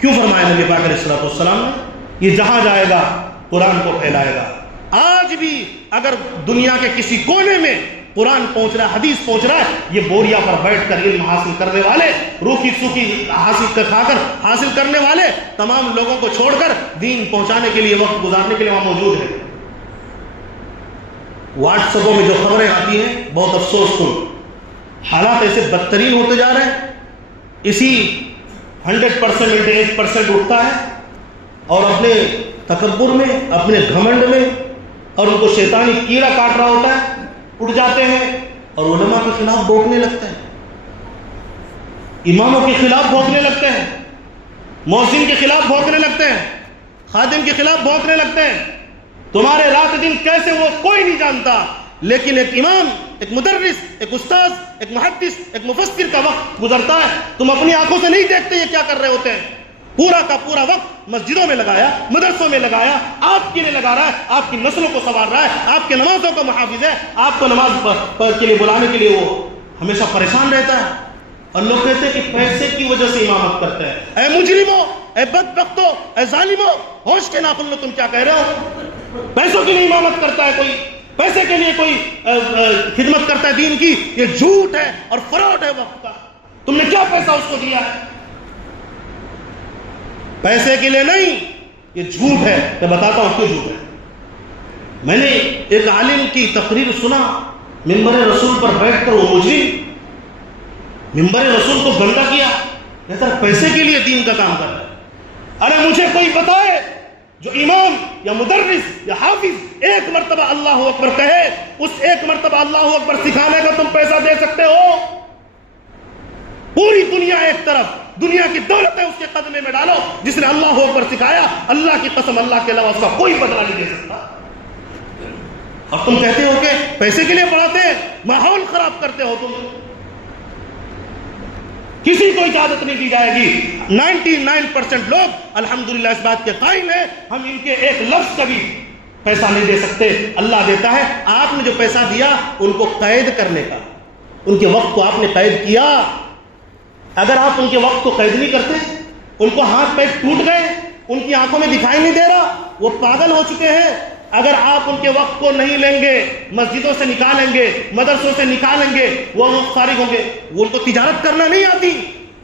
کیوں فرمایا نبی پاک علیہ السلام نے؟ یہ جہاں جائے گا قرآن کو پھیلائے گا۔ آج بھی اگر دنیا کے کسی کونے میں قرآن پہنچ رہا ہے، حدیث پہنچ رہا ہے، یہ بوریا پر بیٹھ کر علم حاصل کرنے والے، روکی سوکی کھا کر حاصل کرنے والے تمام لوگوں کو چھوڑ کر دین پہنچانے کے لیے، وقت گزارنے کے لیے وہاں موجود ہیں۔ واٹس ایپوں میں جو خبریں آتی ہیں بہت افسوس کن، حالات ایسے بدترین ہوتے جا رہے ہیں۔ اسی 100% 1% اٹھتا ہے اور اپنے تکبر میں، اپنے گھمنڈ میں، اور ان کو شیطانی کیڑا کاٹ رہا ہوتا ہے، اٹھ جاتے ہیں اور علماء کے خلاف بھونکنے لگتے ہیں، اماموں کے خلاف بھونکنے لگتے ہیں، مؤذن کے خلاف بھونکنے لگتے ہیں، خادم کے خلاف بھونکنے لگتے ہیں۔ تمہارے رات دن کیسے وہ کوئی نہیں جانتا، لیکن ایک امام، ایک مدرس، ایک استاذ، ایک محدث، ایک مفسر کا وقت گزرتا ہے، تم اپنی آنکھوں سے نہیں دیکھتے یہ کیا کر رہے ہوتے ہیں۔ پورا کا پورا وقت مسجدوں میں لگایا، مدرسوں میں لگایا، آپ کے لیے لگا رہا ہے، آپ کی نسلوں کو سنوار رہا ہے، آپ کے نمازوں کا محافظ ہے، آپ کو نماز کے لیے بلانے کے لیے وہ ہمیشہ پریشان رہتا ہے۔ اور لوگ کہتے ہیں کہ پیسے کی وجہ سے امامت کرتے ہیں۔ اے مجرموں، اے بدبختوں، اے ظالموں، ہوش کے ناخن میں تم کیا کہہ رہے ہو؟ پیسوں کے لیے امامت کرتا ہے کوئی، پیسے کے لیے کوئی خدمت کرتا ہے دین کی، یہ جھوٹ ہے اور فراڈ ہے وقت کا۔ تم نے کیا پیسہ اس کو دیا ہے؟ پیسے کے لیے نہیں، یہ جھوٹ ہے۔ میں بتاتا ہوں کیوں جھوٹ ہے۔ میں نے ایک عالم کی تقریر سنا، منبر رسول پر بیٹھ کر وہ مجرم منبر رسول کو گندا کیا، کہتا ہے پیسے کے لیے دین کا کام کر رہا ہے۔ ارے مجھے کوئی بتائے جو امام یا مدرس یا حافظ ایک مرتبہ اللہ اکبر کہے، اس ایک مرتبہ اللہ اکبر سکھانے کا تم پیسہ دے سکتے ہو؟ پوری دنیا ایک طرف، دنیا کی دولتیں اس کے قدمے میں ڈالو، جس نے اللہ اکبر سکھایا، اللہ کی قسم اللہ کے علاوہ اس کا کوئی بدلہ نہیں دے سکتا۔ اور تم کہتے ہو کہ پیسے کے لیے پڑھاتے ہیں، ماحول خراب کرتے ہو تم۔ کسی کو اجازت نہیں دی جائے گی۔ 99% لوگ الحمدللہ اس بات کے قائل ہیں، ہم ان کے ایک لفظ کا بھی پیسہ نہیں دے سکتے، اللہ دیتا ہے۔ آپ نے جو پیسہ دیا ان کو قید کرنے کا، ان کے وقت کو آپ نے قید کیا۔ اگر آپ ان کے وقت کو قید نہیں کرتے، ان کو ہاتھ پیر ٹوٹ گئے، ان کی آنکھوں میں دکھائی نہیں دے رہا، وہ پاگل ہو چکے ہیں۔ اگر آپ ان کے وقت کو نہیں لیں گے، مسجدوں سے نکالیں گے، مدرسوں سے نکالیں گے، وہ فارغ ہوں گے۔ وہ ان کو تجارت کرنا نہیں آتی۔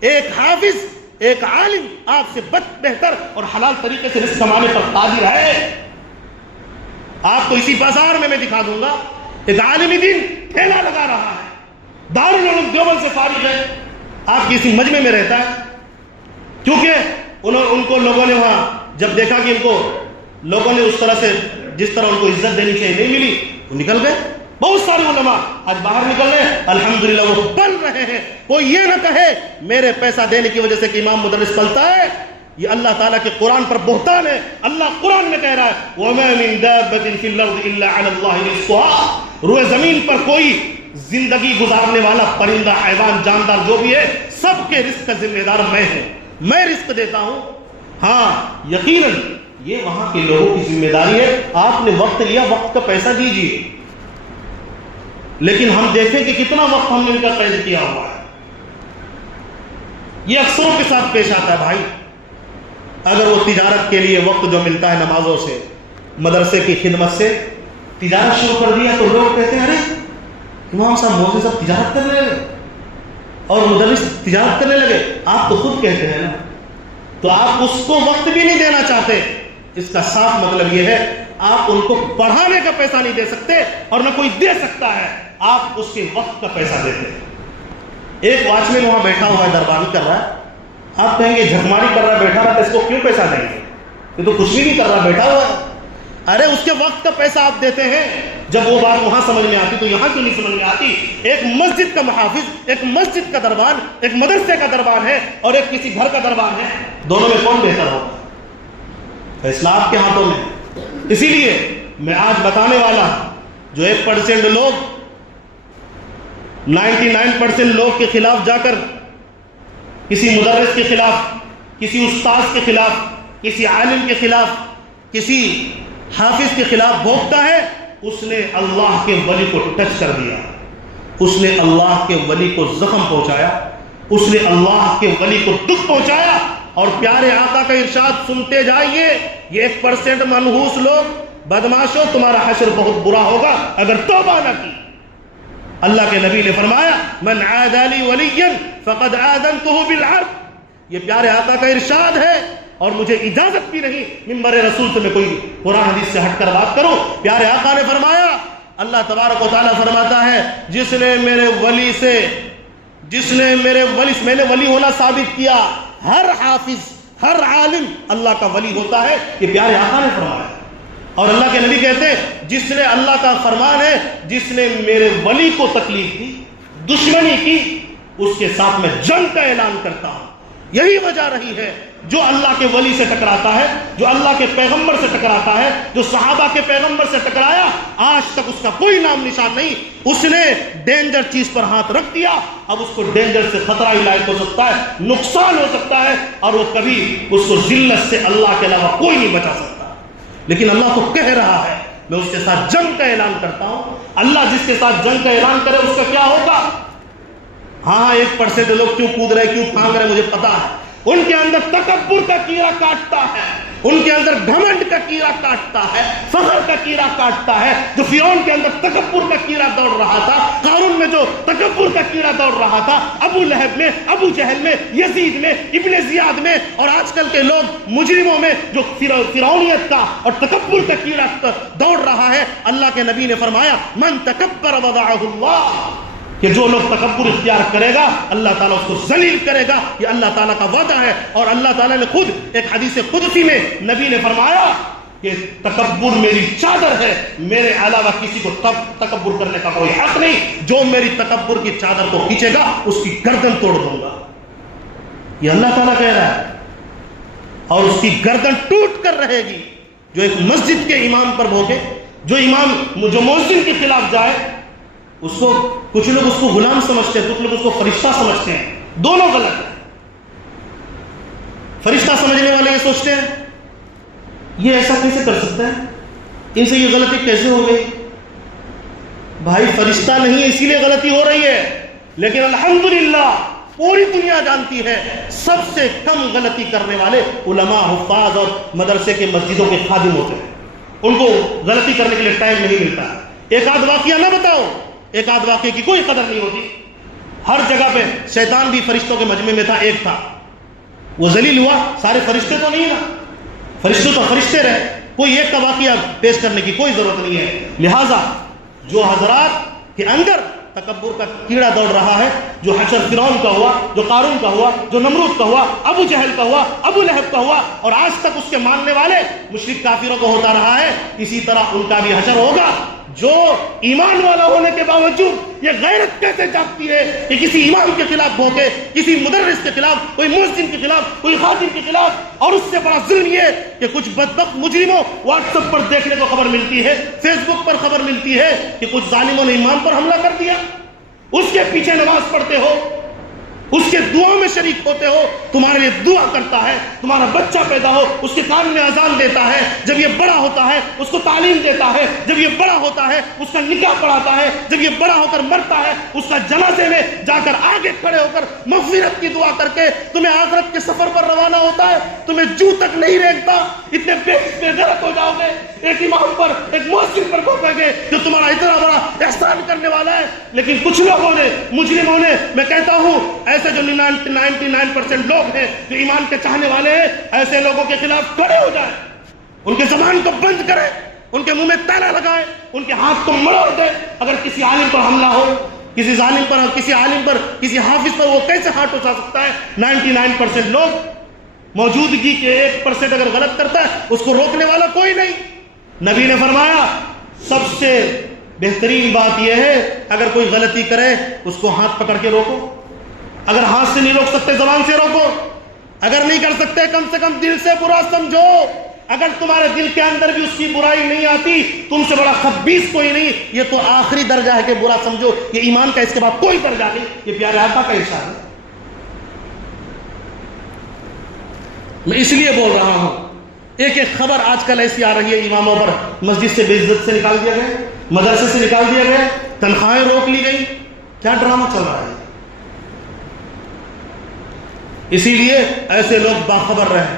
ایک حافظ، ایک عالم آپ سے بہتر اور حلال طریقے سے رزق کمانے پر قادر ہے۔ آپ کو اسی بازار میں دکھا دوں گا، ایک عالم دین ٹھیلا لگا رہا ہے، دارالعلوم دیوبند سے فارغ ہے، آپ کی اسی مجمع میں رہتا ہے، کیونکہ ان کو لوگوں نے وہاں جب دیکھا کہ ان کو لوگوں نے اس طرح سے جس طرح ان کو عزت دینی چاہیے نہیں ملی، وہ نکل گئے۔ بہت سارے علماء آج باہر نکل رہے ہیں، الحمدللہ وہ بن رہے ہیں۔ کوئی یہ نہ کہے میرے پیسہ دینے کی وجہ سے کہ امام مدرس پلتا ہے، یہ اللہ تعالیٰ کے قرآن پر بہتان ہے۔ اللہ قرآن میں کہہ رہا ہے وَمَا مِن دَابَّةٍ فِي الْأَرْضِ إِلَّا عَلَى اللَّهِ رِزْقُهَا، روئے زمین پر کوئی زندگی گزارنے والا پرندہ، حیوان، جاندار جو بھی ہے، سب کے رزق کا ذمہ دار میں ہوں، میں رزق دیتا ہوں۔ ہاں یقیناً یہ وہاں کے لوگوں کی ذمہ داری ہے۔ آپ نے وقت لیا، وقت کا پیسہ دیجیے، لیکن ہم دیکھیں کہ کتنا وقت ہم نے ان کا قید کیا ہوا ہے۔ یہ اکثروں کے ساتھ پیش آتا ہے بھائی۔ اگر وہ تجارت کے لیے وقت جو ملتا ہے نمازوں سے، مدرسے کی خدمت سے، تجارت شروع کر دیا تو لوگ کہتے ہیں ارے امام صاحب، مولوی صاحب تجارت کرنے لگے اور مدرس تجارت کرنے لگے۔ آپ تو خود کہتے ہیں نا، تو آپ اس کو وقت بھی نہیں دینا چاہتے۔ اس کا صاف مطلب یہ ہے آپ ان کو پڑھانے کا پیسہ نہیں دے سکتے، اور نہ کوئی دے سکتا ہے، آپ اس کے وقت کا پیسہ دیتے ہیں۔ ایک واچ مین وہاں بیٹھا ہوا ہے، دربانی کر رہا ہے، آپ کہیں گے جھکماری کر رہا ہے، بیٹھا رہا ہے، اس کو کیوں پیسہ دیں گے؟ یہ تو کچھ بھی نہیں کر رہا، بیٹھا ہوا ہے۔ ارے اس کے وقت کا پیسہ آپ دیتے ہیں۔ جب وہ بات وہاں سمجھ میں آتی تو یہاں کیوں نہیں سمجھ میں آتی؟ ایک مسجد کا محافظ، ایک مسجد کا دربان، ایک مدرسے کا دربان ہے اور ایک کسی گھر کا دربان ہے، دونوں میں کون بہتر ہوگا؟ فیصلہ آپ کے ہاتھوں میں۔ اسی لیے میں آج بتانے والا جو 1% لوگ 99% لوگ کے خلاف جا کر کسی مدرس کے خلاف، کسی استاذ کے خلاف، کسی عالم کے خلاف، کسی حافظ کے خلاف بھونکتا ہے، اس نے اللہ کے ولی کو ٹچ کر دیا، اس نے اللہ کے ولی کو زخم پہنچایا، اس نے اللہ کے ولی کو دکھ پہنچایا، اور پیارے آقا کا ارشاد سنتے جائیے، یہ 1% منحوس لوگ، بدماشوں، تمہارا حشر بہت برا ہوگا اگر توبہ نہ کی۔ اللہ کے نبی نے فرمایا من عاد لی ولیا فقد آذنتہ بالحرب، یہ پیارے آقا کا ارشاد ہے، اور مجھے اجازت بھی نہیں منبر رسول سے میں کوئی قرآن حدیث سے ہٹ کر بات کروں۔ پیارے آقا نے فرمایا، اللہ تبارک و تعالیٰ فرماتا ہے جس نے میرے ولی سے میں نے ولی ہونا ثابت کیا، ہر حافظ ہر عالم اللہ کا ولی ہوتا ہے، یہ پیارے آقا نے فرمایا۔ اور اللہ کے نبی کہتے ہیں جس نے، اللہ کا فرمان ہے، جس نے میرے ولی کو تکلیف دی، دشمنی کی، اس کے ساتھ میں جنگ کا اعلان کرتا ہوں۔ یہی وجہ رہی ہے جو اللہ کے ولی سے ٹکراتا ہے، جو اللہ کے پیغمبر سے ٹکراتا ہے، جو صحابہ کے پیغمبر سے ٹکرایا، آج تک اس کا کوئی نام نشان نہیں۔ اس نے ڈینجر چیز پر ہاتھ رکھ دیا، اب اس کو ڈینجر سے خطرہ ہی لاحق ہو سکتا ہے، نقصان ہو سکتا ہے، اور وہ کبھی اس کو ذلت سے اللہ کے علاوہ کوئی نہیں بچا سکتا۔ لیکن اللہ تو کہہ رہا ہے میں اس کے ساتھ جنگ کا اعلان کرتا ہوں۔ اللہ جس کے ساتھ جنگ کا اعلان کرے اس کا کیا ہوگا؟ ہاں 1% لوگ کیوں کود رہے، کیوں پھانگ رہے، مجھے پتا ہے، ان کے اندر تکبر کا کیڑا کاٹتا ہے، ان کے اندر گھمنڈ کا کیڑا کاٹتا ہے، فخر کا کیڑا کاٹتا ہے۔ جو فرعون کے اندر تکبر کا کیڑا دوڑ رہا تھا، قارون میں جو تکبر کا کیڑا دوڑ رہا تھا، ابو لہب میں، ابو جہل میں، یزید میں، ابن زیاد میں، اور آج کل کے لوگ مجرموں میں جو فرعونیت کا اور تکبر کا کیڑا دوڑ رہا ہے، اللہ کے نبی نے فرمایا من تکبر وضعہ اللہ، کہ جو لوگ تکبر اختیار کرے گا اللہ تعالیٰ اس کو ذلیل کرے گا، یہ اللہ تعالیٰ کا وعدہ ہے۔ اور اللہ تعالیٰ نے خود ایک حدیث قدسی میں نبی نے فرمایا کہ تکبر میری چادر ہے، میرے علاوہ کسی کو تکبر کرنے کا کوئی حق نہیں، جو میری تکبر کی چادر کو کھینچے گا اس کی گردن توڑ دوں گا، یہ اللہ تعالیٰ کہہ رہا ہے، اور اس کی گردن ٹوٹ کر رہے گی۔ جو ایک مسجد کے امام پر بھوکے، جو مؤذن کے خلاف جائے، اس کو کچھ لوگ اس کو غلام سمجھتے ہیں، کچھ لوگ اس کو فرشتہ سمجھتے ہیں، دونوں غلط ہیں۔ فرشتہ سمجھنے والے یہ سوچتے ہیں یہ ایسا کیسے کر سکتا ہے، ان سے یہ غلطی کیسے ہو گئی؟ بھائی فرشتہ نہیں ہے اسی لیے غلطی ہو رہی ہے، لیکن الحمدللہ پوری دنیا جانتی ہے سب سے کم غلطی کرنے والے علماء، حفاظ اور مدرسے کے مسجدوں کے خادم ہوتے ہیں، ان کو غلطی کرنے کے لیے ٹائم نہیں ملتا۔ ایک آدھ واقعہ نہ بتاؤ، ایک آدھ واقعے کی کوئی قدر نہیں ہوتی۔ ہر جگہ پہ شیطان بھی فرشتوں کے مجمع میں تھا، ایک تھا، وہ ذلیل ہوا، سارے فرشتے تو نہیں نا، فرشتے تو فرشتے رہے، کوئی ایک کا واقعہ پیش کرنے کی کوئی ضرورت نہیں ہے۔ لہٰذا جو حضرات کے اندر تکبر کا کیڑا دوڑ رہا ہے، جو حشر فرعون کا ہوا، جو قارون کا ہوا، جو نمرود کا ہوا، ابو جہل کا ہوا، ابو لہب کا ہوا، اور آج تک اس کے ماننے والے مشرک کافروں کو ہوتا رہا ہے، اسی طرح ان کا بھی حشر ہوگا۔ جو ایمان والا ہونے کے باوجود یہ غیرت کیسے جاگتی ہے کہ کسی امام کے خلاف بھوکے، کسی مدرس کے خلاف، کوئی مؤذن کے خلاف، کوئی خادم کے خلاف، اور اس سے بڑا ظلم یہ کہ کچھ بدبخت مجرموں واٹس ایپ پر دیکھنے کو خبر ملتی ہے، فیس بک پر خبر ملتی ہے کہ کچھ ظالموں نے امام پر حملہ کر دیا، اس کے پیچھے نماز پڑھتے ہو، اس کے دعا میں شریک ہوتے ہو، تمہارے لیے دعا کرتا ہے، تمہارا بچہ پیدا ہو اس کے کان میں اذان دیتا ہے، جب یہ بڑا ہوتا ہے اس کو تعلیم دیتا ہے، جب یہ بڑا ہوتا ہے اس کا نکاح پڑھاتا ہے، جب یہ بڑا ہو کر مرتا ہے اس کا جنازے میں جا کر آگے کھڑے ہو کر مغفرت کی دعا کر کے تمہیں آخرت کے سفر پر روانہ ہوتا ہے، تمہیں جو تک نہیں رینگتا، اتنے بے غیرت ہو جاؤ گے، ایک امام پر، ایک مؤذن پر بھوکے گے جو تمہارا اتنا بڑا احسان کرنے والا ہے۔ لیکن کچھ لوگوں نے، مجرموں نے، میں کہتا ہوں ایسے جو 99% لوگ ہیں جو ایمان کے چاہنے والے ہیں، ایسے لوگوں کے خلاف کھڑے ہو جائیں، ان کے زبان کو بند کریں، ان کے منہ میں تالا لگائیں، ان کے ہاتھ کو مڑوڑ دیں۔ اگر کسی عالم پر حملہ ہو، کسی ظالم پر، کسی عالم پر، کسی حافظ پر، وہ کیسے ہاتھ اٹھا سکتا ہے؟ 99% لوگ، موجودگی کے 1% اگر غلط کرتا ہے اس کو روکنے والا کوئی نہیں۔ نبی نے فرمایا سب سے بہترین بات یہ ہے اگر کوئی غلطی کرے اس کو ہاتھ پکڑ کے روکو، اگر ہاتھ سے نہیں روک سکتے زبان سے روکو، اگر نہیں کر سکتے کم سے کم دل سے برا سمجھو، اگر تمہارے دل کے اندر بھی اس کی برائی نہیں آتی، تم سے بڑا خبیث کوئی نہیں، یہ تو آخری درجہ ہے کہ برا سمجھو، یہ ایمان کا اس کے بعد کوئی درجہ نہیں، یہ پیارے آقا کا ارشاد ہے۔ میں اس لیے بول رہا ہوں، ایک ایک خبر آج کل ایسی آ رہی ہے، اماموں پر مسجد سے بے عزت سے نکال دیا گیا، مدرسے سے نکال دیا گیا، تنخواہیں روک لی گئی، کیا ڈرامہ چل رہا ہے؟ اسی لیے ایسے لوگ باخبر رہیں،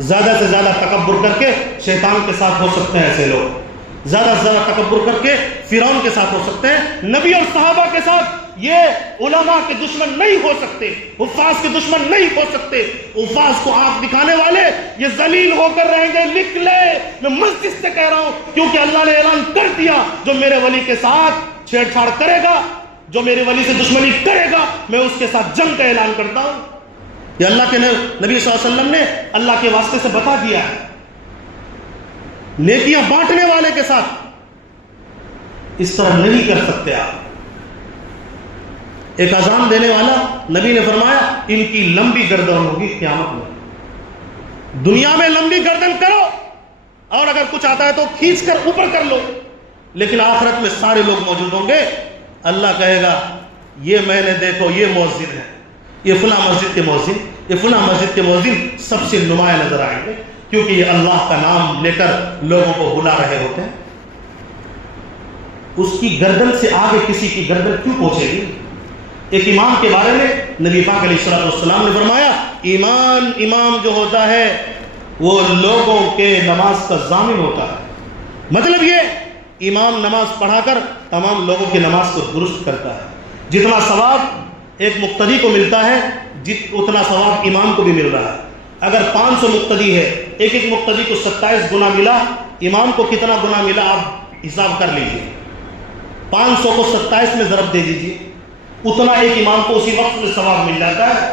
زیادہ سے زیادہ تکبر کر کے شیطان کے ساتھ ہو سکتے ہیں، ایسے لوگ زیادہ سے زیادہ تکبر کر کے فرعون کے ساتھ ہو سکتے ہیں، نبی اور صحابہ کے ساتھ یہ علماء کے دشمن نہیں ہو سکتے، حفاظ کے دشمن نہیں ہو سکتے۔ حفاظ کو آنکھ دکھانے والے یہ ذلیل ہو کر رہیں گے، لکھ لے، میں مسجد سے کہہ رہا ہوں، کیونکہ اللہ نے اعلان کر دیا جو میرے ولی کے ساتھ چھیڑ چھاڑ کرے گا، جو میرے ولی سے دشمنی کرے گا، میں اس کے ساتھ جنگ کا اعلان کرتا ہوں۔ یہ اللہ کے نبی صلی اللہ علیہ وسلم نے اللہ کے واسطے سے بتا دیا ہے۔ نیکیاں بانٹنے والے کے ساتھ اس طرح نہیں کر سکتے آپ۔ ایک اذان دینے والا، نبی نے فرمایا ان کی لمبی گردن ہوگی قیامت میں۔ دنیا میں لمبی گردن کرو اور اگر کچھ آتا ہے تو کھینچ کر اوپر کر لو، لیکن آخرت میں سارے لوگ موجود ہوں گے۔ اللہ کہے گا یہ میں نے دیکھو یہ مؤذن ہے، یہ فلاں مسجد کے مؤذن، یہ فلاں مسجد کے مؤذن سب سے نمایاں نظر آئیں گے، کیونکہ یہ اللہ کا نام لے کر لوگوں کو بلا رہے ہوتے ہیں۔ اس کی گردن سے آگے کسی کی گردن کیوں پہنچے گی؟ ایک امام کے بارے میں نبی پاک علیہ الصلوۃ والسلام نے فرمایا امام جو ہوتا ہے وہ لوگوں کے نماز کا ضامن ہوتا ہے۔ مطلب یہ امام نماز پڑھا کر تمام لوگوں کی نماز کو درست کرتا ہے۔ جتنا ثواب ایک مقتدی کو ملتا ہے اتنا ثواب امام کو بھی مل رہا ہے۔ اگر 500 مقتدی ہے، ایک ایک مقتدی کو 27 گنا ملا، امام کو کتنا گنا ملا آپ حساب کر لیجئے۔ 500 کو 27 میں ضرب دے دیجئے، اتنا ایک امام کو اسی وقت میں ثواب مل جاتا ہے۔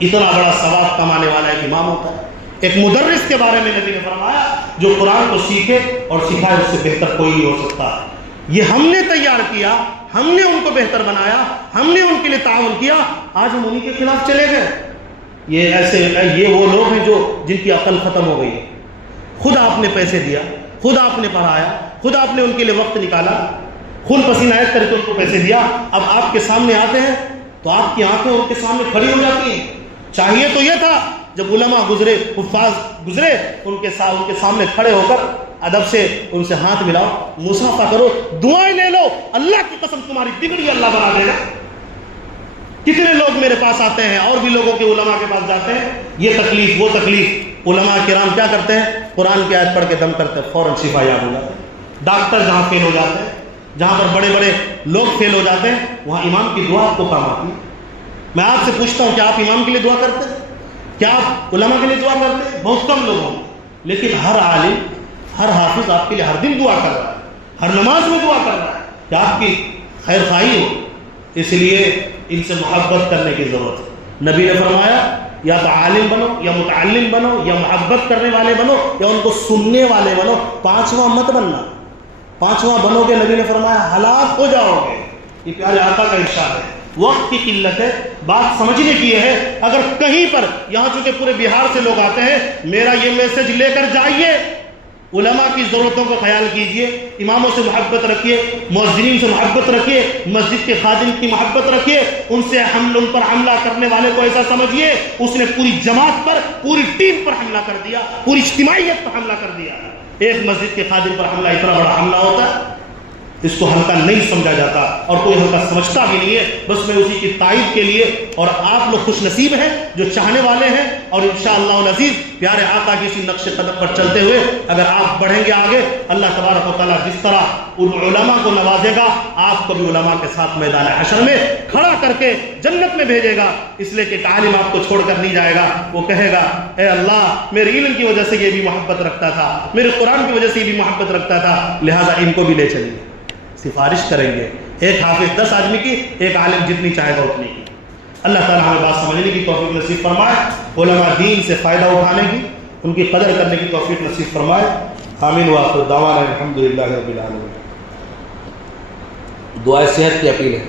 اتنا بڑا ثواب کمانے والا ایک امام ہوتا ہے۔ ایک مدرس کے بارے میں نبی نے فرمایا جو قرآن کو سیکھے اور سکھائے اس سے بہتر کوئی نہیں ہو سکتا۔ یہ ہم نے تیار کیا، ہم نے ان کو بہتر بنایا، ہم نے ان کے لیے تعاون کیا، آج ہم انہی کے خلاف چلے گئے۔ یہ وہ لوگ ہیں جو جن کی عقل ختم ہو گئی ہے۔ خود آپ نے پیسے دیا، خود آپ نے پڑھایا، خود آپ نے ان کے لیے وقت نکالا، خون پسینہ عید کر کے ان کو پیسے دیا، اب آپ کے سامنے آتے ہیں تو آپ کی آنکھیں ان کے سامنے کھڑی ہو جاتی ہیں۔ چاہیے تو یہ تھا جب علماء گزرے، حفاظ گزرے، ان کے سامنے کھڑے ہو کر ادب سے ان سے ہاتھ ملاؤ، مصافحہ کرو، دعائیں لے لو، اللہ کی قسم تمہاری بگڑی اللہ بنا دے گا۔ کتنے لوگ میرے پاس آتے ہیں اور بھی لوگوں کے علماء کے پاس جاتے ہیں، یہ تکلیف وہ تکلیف، علماء کرام کیا کرتے ہیں؟ قرآن کی آیت پڑھ کے دم کرتے ہیں، فوراً شفا یاب ہو جاتے ہیں۔ ڈاکٹر جہاں فیل ہو جاتے ہیں، جہاں پر بڑے بڑے لوگ فیل ہو جاتے ہیں، وہاں امام کی دعا آپ کو کام آتی ہے۔ میں آپ سے پوچھتا ہوں کیا آپ امام کے لیے دعا کرتے ہیں؟ کیا آپ علماء کے لیے دعا کرتے ہیں؟ بہت کم لوگ ہوں، لیکن ہر عالم، ہر حافظ آپ کے لیے ہر دن دعا کر رہا ہے، ہر نماز میں دعا کر رہا ہے کہ آپ کی خیر خواہی ہو۔ اس لیے ان سے محبت کرنے کی ضرورت ہے۔ نبی نے فرمایا یا تو عالم بنو، یا متعلم بنو، یا محبت کرنے والے بنو، یا ان کو سننے والے بنو، پانچواں مت بننا۔ پانچواں بنو گے نبی نے فرمایا ہلاک ہو جاؤ گے۔ یہ پیارے آقا کا ارشاد ہے۔ وقت کی قلت ہے، بات سمجھنے کی ہے۔ اگر کہیں پر یہاں چونکہ پورے بہار سے لوگ آتے ہیں، میرا یہ میسج لے کر جائیے، علماء کی ضرورتوں کو خیال کیجئے، اماموں سے محبت رکھیے، مؤذنین سے محبت رکھیے، مسجد کے خادم کی محبت رکھیے، ان پر حملہ کرنے والے کو ایسا سمجھیے اس نے پوری جماعت پر، پوری ٹیم پر حملہ کر دیا، پوری اجتماعیت پر حملہ کر دیا۔ ایک مسجد کے خادم پر حملہ اتنا بڑا حملہ ہوتا ہے، اس کو ہلکا نہیں سمجھا جاتا اور کوئی ہلکا سمجھتا بھی نہیں ہے۔ بس میں اسی کی تائید کے لیے، اور آپ لوگ خوش نصیب ہیں جو چاہنے والے ہیں، اور انشاءاللہ العزیز پیارے آقا کی اسی نقش قدم پر چلتے ہوئے اگر آپ بڑھیں گے آگے، اللہ تبارک و تعالیٰ جس طرح ان علماء کو نوازے گا، آپ کو بھی علماء کے ساتھ میدان حشر میں کھڑا کر کے جنت میں بھیجے گا۔ اس لیے کہ عالم آپ کو چھوڑ کر نہیں جائے گا، وہ کہے گا اے اللہ میرے علم کی وجہ سے یہ بھی محبت رکھتا تھا، میرے قرآن کی وجہ سے یہ بھی محبت رکھتا تھا، لہٰذا ان کو بھی لے چلیے۔ سفارش کریں گے، ایک حافظ 10 آدمی کی، ایک عالم جتنی چاہے گا اتنی کی۔ اللہ تعالیٰ ہمیں بات سمجھنے کی توفیق نصیب فرمائے، علماء دین سے فائدہ اٹھانے کی، ان کی قدر کرنے کی توفیق نصیب فرمائے۔ آمین وآخر دعوانا الحمدللہ رب العالمین۔ دعائے صحت کی اپیل ہے۔